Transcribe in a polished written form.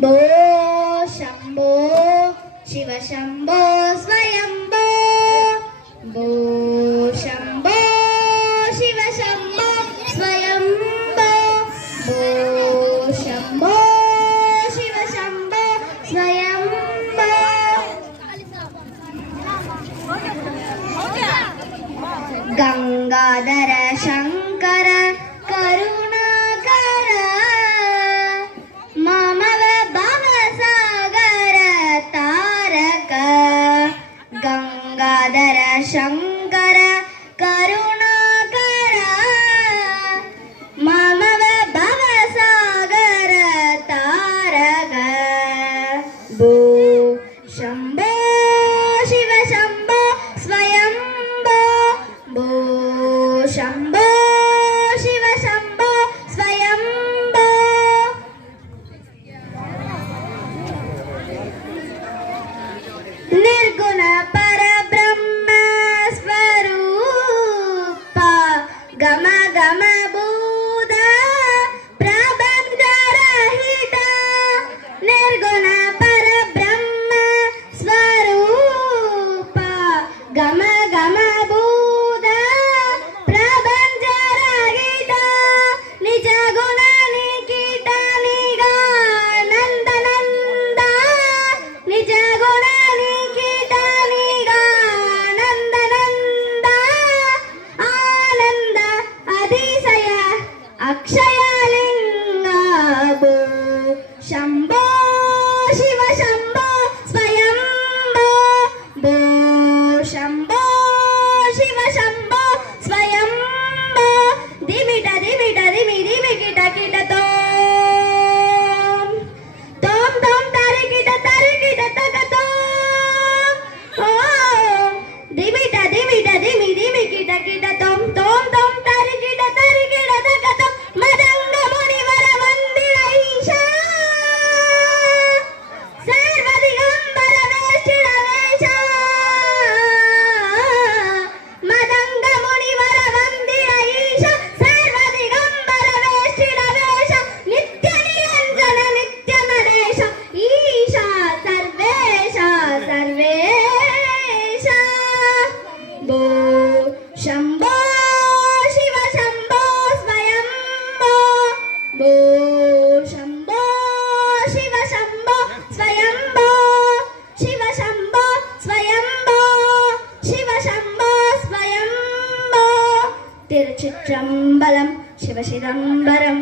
शंभो शंभो शिव शंभो स्वयंभो भो शंभो शिव शंभो स्वयंभो भो शंभो शिव शंभो स्वयंभो गंगाधर शंकर करुणाकर मामव भवसागर तारक गंगाधर शंकर करुणाकर मामव भवसागर तारक भो शंभो शिव शंभो स्वयंभो भो शंभो शिव शंभो स्वयंभो निर्गुण परब्रह्म स्वरूप गम गम भूत प्रबंध रहित निर्गुण परब्रह्म स्वरूप गम गम भूत प्रबंध रहित निज गुण निकिट निगानंद नंद निज गुण निकिट निगानंद नंद आनंद अतिशय अक्षयलिंग भो शंभो शिव शंभो स्वयंभो भो शंभो शिव शंभो स्वयंभो दिमिट दिमिट दिमि दिमि किट किट तोम तोम तोम तारे किट तक तोम ओम दिमिट दिमिट दिमि दिमि किट किट तोम तोम तोम तारे किट तक तोम मदंग मुनिवर वंदिर ईशा सर्वदिगंबर वेष्टिर वेशा मदंग मुनिवर वंदिर ईशा सर्वदिगंबर वेष्टिर वेशा नित्य निरंजन नित्य नरेश ईशा सर्वेश सर्वेश भो शंभो शिव शंभो स्वयंभो भो शंभो शिव शंभो स्वयंभो शिव शंभो स्वयंभो शिव शंभो स्वयंभो तिरुचित्रंबलम शिव चिदंबरम।